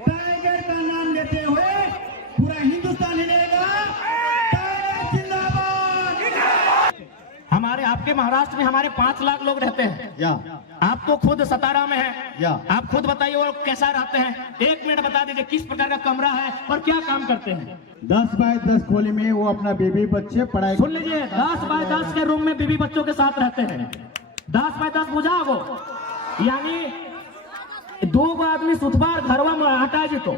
Tiger का नाम लेते हुए पूरा हिंदुस्तान हिलेगा। टाइगर जिंदाबाद। हमारे आपके महाराष्ट्र में हमारे 5 लाख लोग रहते हैं। या आप तो खुद सतारा में है, या आप खुद बताइए वो कैसा रहते हैं। 1 मिनट बता दीजिए किस प्रकार का कमरा है और क्या काम करते हैं। 10 बाय 10 खोली में वो अपना बीबी बच्चे पढ़ाई। सुन लीजिए, 10 बाय 10 के रूम में बीवी बच्चों के साथ रहते हैं। 10 बाय 10 बुझा वो, यानी 2 आदमी सुथबार घरवा में हटा जी तो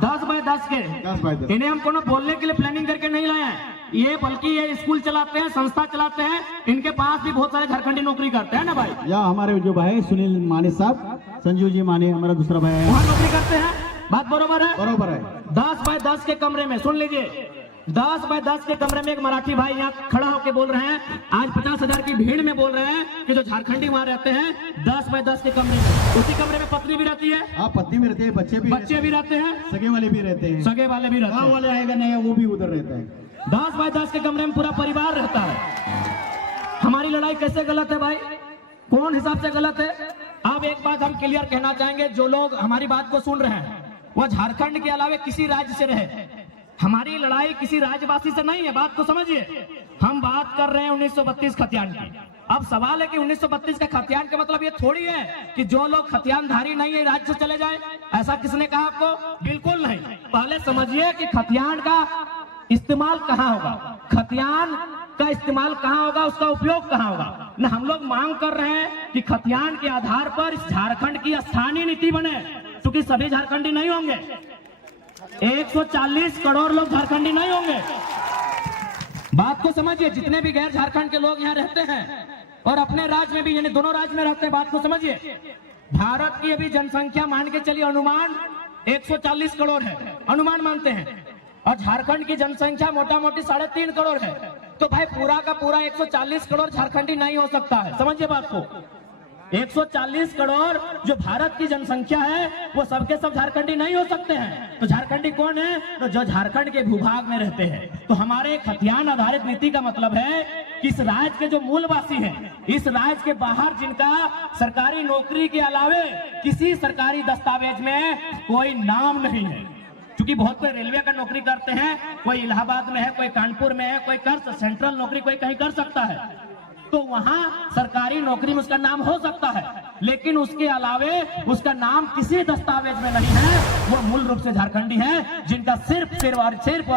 10 बाय 10 के। 10 बाय 10 इन्हें हम कोनो बोलने के लिए प्लानिंग करके नहीं लाए हैं, ये बल्कि ये स्कूल चलाते हैं, संस्था चलाते हैं। इनके पास भी बहुत सारे झारखंडी नौकरी करते हैं ना भाई। या हमारे जो भाई सुनील माने साहब, संजीव जी माने हमारा दूसरा भाई है, वहाँ नौकरी करते हैं। बात बरोबर है? बरोबर है। 10 बाय 10 के कमरे में सुन लीजिए, 10 बाय 10 के कमरे में एक मराठी भाई यहाँ खड़ा होकर बोल रहे हैं, आज 50,000 की भीड़ में बोल रहे हैं कि जो झारखंडी वहाँ रहते हैं 10 बाय 10 के कमरे में। उसी कमरे में पत्नी भी रहती है, हाँ पत्नी भी रहते हैं, बच्चे भी रहते हैं, सगे वाले भी रहते हैं, सगे वाले भी रहते गाँव हैं। वाले आएगा नहीं वो भी उधर रहता है। 10 बाय 10 के कमरे में पूरा परिवार रहता है। हमारी लड़ाई कैसे गलत है भाई, कौन हिसाब से गलत है? अब एक बात हम क्लियर कहना चाहेंगे, जो लोग हमारी बात को सुन रहे हैं वह झारखंड के अलावा किसी राज्य से रहे। हमारी लड़ाई किसी राज्यवासी से नहीं है, बात को समझिए। हम बात कर रहे हैं 1932 खतियान की। अब सवाल है कि 1932 का खतियान का मतलब ये थोड़ी है कि जो लोग खतियानधारी नहीं है राज्य से चले जाए, ऐसा किसने कहा आपको? बिल्कुल नहीं। पहले समझिए कि खतियान का इस्तेमाल कहाँ होगा, खतियान का इस्तेमाल कहाँ होगा, उसका उपयोग कहाँ होगा। न हम लोग मांग कर रहे हैं कि खतियान के आधार पर इस झारखंड की स्थानीय नीति बने, क्योंकि सभी झारखंडी नहीं होंगे, 140 करोड़ लोग झारखंडी नहीं होंगे। बात को समझिए, जितने भी गैर झारखंड के लोग यहाँ रहते हैं और अपने राज्य में भी, यानी दोनों राज्य में रहते हैं, बात को समझिए। भारत की अभी जनसंख्या मान के चलिए अनुमान 140 करोड़ है, अनुमान मानते हैं, और झारखंड की जनसंख्या मोटा मोटी 3.5 करोड़ है। तो भाई पूरा का पूरा 140 करोड़ झारखंडी नहीं हो सकता है, समझिए बात को। 140 करोड़ जो भारत की जनसंख्या है वो सबके सब झारखंडी नहीं हो सकते हैं। तो झारखंडी कौन है? तो जो झारखंड के भूभाग में रहते हैं। तो हमारे खतियान आधारित नीति का मतलब है कि इस राज्य के जो मूलवासी हैं, इस राज्य के बाहर जिनका सरकारी नौकरी के अलावे किसी सरकारी दस्तावेज में कोई नाम नहीं है, क्योंकि बहुत कोई रेलवे का नौकरी करते हैं, कोई इलाहाबाद में है, कोई कानपुर में है, कोई कर सेंट्रल नौकरी कोई कहीं कर सकता है, तो वहां सरकारी नौकरी में उसका नाम हो सकता है, लेकिन उसके अलावे उसका नाम किसी दस्तावेज में नहीं है। वो मूल रूप से झारखंडी है, जिनका सिर्फ और सिर्फ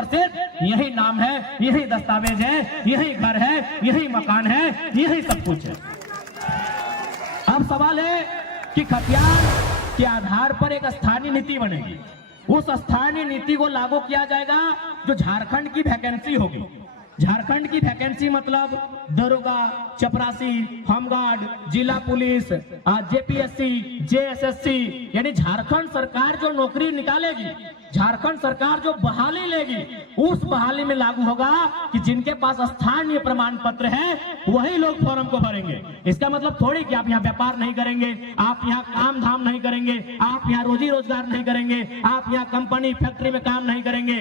यही नाम है, यही दस्तावेज है, यही घर है, यही मकान है, यही सब कुछ है। अब सवाल है कि खतियान के आधार पर एक स्थानीय नीति बनेगी, उस स्थानीय नीति को लागू किया जाएगा जो झारखंड की वैकेंसी होगी। झारखंड की वैकेंसी मतलब दरोगा, चपरासी, होमगार्ड, जिला पुलिस, जेपीएससी, जेएसएससी, यानी झारखंड सरकार जो नौकरी निकालेगी, झारखंड सरकार जो बहाली लेगी, उस बहाली में लागू होगा कि जिनके पास स्थानीय प्रमाण पत्र है वही लोग फॉर्म को भरेंगे। इसका मतलब थोड़ी कि आप यहाँ व्यापार नहीं करेंगे, आप यहाँ काम धाम नहीं करेंगे, आप यहाँ रोजी रोजगार नहीं करेंगे, आप यहाँ कंपनी फैक्ट्री में काम नहीं करेंगे।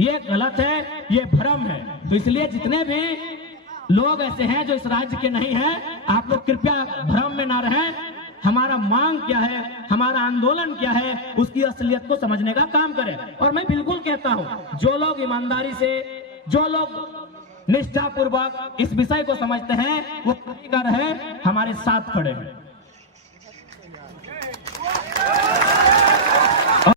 ये गलत है, ये भ्रम है। तो इसलिए जितने भी लोग ऐसे हैं जो इस राज्य के नहीं हैं, आप लोग कृपया भ्रम में ना रहें। हमारा मांग क्या है, हमारा आंदोलन क्या है, उसकी असलियत को समझने का काम करें। और मैं बिल्कुल कहता हूं, जो लोग ईमानदारी से, जो लोग निष्ठापूर्वक इस विषय को समझते हैं, वो कर रहे हमारे साथ खड़े हैं।